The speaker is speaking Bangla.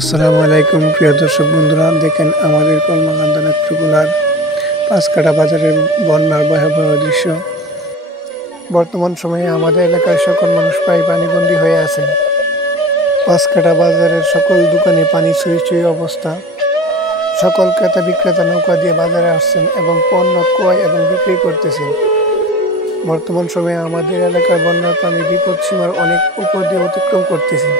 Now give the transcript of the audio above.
আসসালামু আলাইকুম প্রিয় দর্শক বন্ধুরা, দেখেন আমাদের কলমাকান্দা নেত্রকোনার পাঁচকাটা বাজারের বন্যার ভয়াবহ দৃশ্য। বর্তমান সময়ে আমাদের এলাকার সকল মানুষ প্রায় পানিবন্দী হয়ে আছেন। পাঁচকাটা বাজারের সকল দোকানে পানি ছুঁই ছুঁই অবস্থা। সকল ক্রেতা বিক্রেতা নৌকা দিয়ে বাজারে আসছেন এবং পণ্য ক্রয় এবং বিক্রি করতেছেন। বর্তমান সময়ে আমাদের এলাকার বন্যার পানি বিপদ সীমার অনেক উপর দিয়ে অতিক্রম করতেছে।